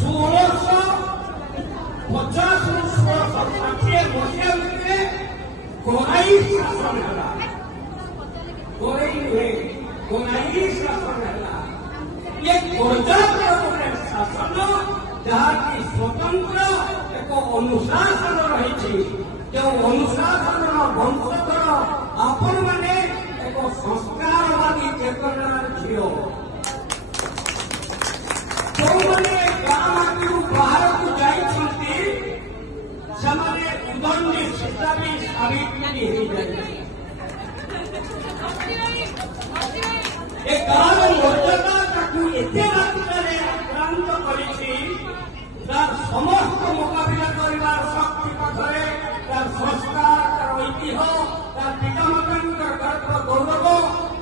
1650 मसीहा भितर गोराई शासन है गोराई नुहे गोराई शासन है ये गोरजापुर शासन जहाँकि स्वतंत्र एक अनुशासन रही जो अनुशासन वंशधर आपण मैंने एक संस्कारवादी चेतना झील जो मैंने गाँव आदि बाहर को जाइछन्ति ସେମାନେ ଉଦଣ୍ଡି ସୀତା ବି ସାବିତ୍ରୀ ହେଇଯାଏ ଏ ଗାଁର ମର୍ଯ୍ୟାଦା ତାକୁ ଏତେ ମାତ୍ରାରେ ଆକ୍ରାନ୍ତ କରିଛି ତାର ସମସ୍ତ ମୁକାବିଲା କରିବାର ଶକ୍ତି ପଥରେ ତାର ସଂସ୍କାର ତାର ଐତିହ୍ୟ ତାର ପିତାମାତାଙ୍କର ଗର୍ବ ଗୌରବ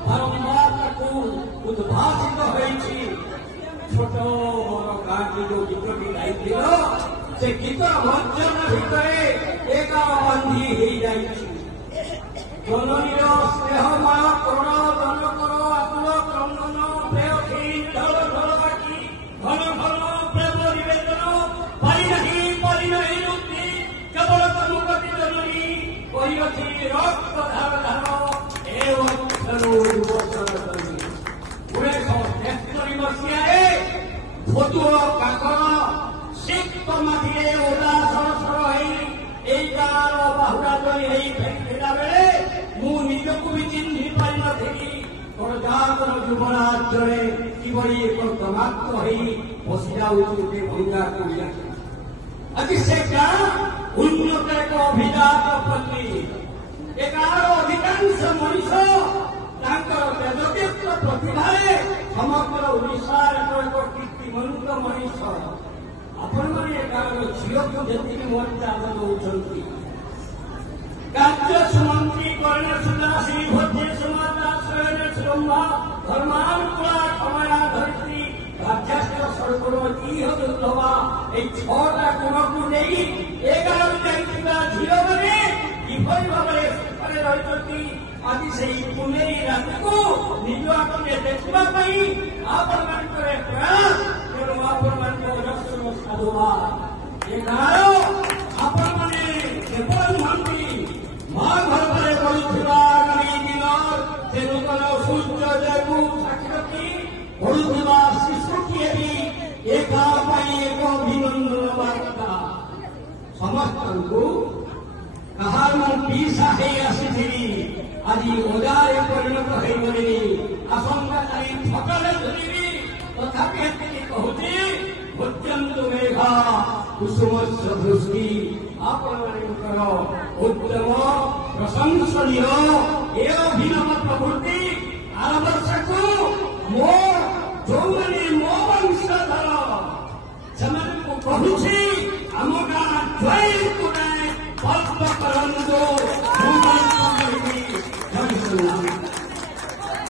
ବାରମ୍ବାର ତାକୁ ଉଦ୍ଭାସିତ ହୋଇଛି ଛୋଟ ବଡ଼ ଗାଁଟି ଯୋଉ ଗୀତଟି ଗାଇଥିଲ से गीतर मर्जन भितर एक बंधी हो जाइए जननीर स्नेहमय करुण जनकर आकुल क्रंदन प्रेयसी ढल ढल बाकी घन घन प्रेम निवेदन पारी नहीं रुक्ति केवल तनुपति जननी कही रक्त धार धार एवं मसीह भोतुर काकर सिख माटिरे ओला सरसर गाँव बाहुरा जड़ी फेंकला बेले मु निजक भी चिन्ह पारि नी गणजातर युवराज जड़े किभली एक प्रमात्र हो बसी जाऊे भंगा करिया आज से गाँ उन्नत एक अभिजात पल्ली ए गाँव अधिकांश मनीष तेजदीप्त प्रतिभा समग्र ओडार एक कीर्तिमंत मनीष आपण मैंने गाँव झील को जी मर्यादा दौरान राज्य सुमंत्री कर्ण सुदासी भोजे समाजा शयन श्रम्भा धर्मानुकूला क्षमया धरित्री राज्यास्त्र सर्वती दुर्लभा ये छटा गुण को नहीं ए गाँव जाइथिबा झील मैंने किभली भाव सुखरे रही आज से पुनेरी रात को निज आगे देखापी आपण मान प्रयास तेणु आपण मान साधुवाद ये गाँव आपण मैंने केवल नुहति माँ गर्भे बढ़ुवा आगामी दिन से नूतन सूर्योदय को साक्षी रखी बढ़ुवा शिशुटीए भी एक अभिनंदन वार्ता समस्त को कहा पीसा आसी आज ओजारे परिणत हो गली आशंका करी फटले धरबी तथापि कहूँ भोजंतु मेघा कुसुम दृष्टि आपणकर उत्तम प्रशंसनीय ए अभिनव प्रवृत्ति आर वर्ष को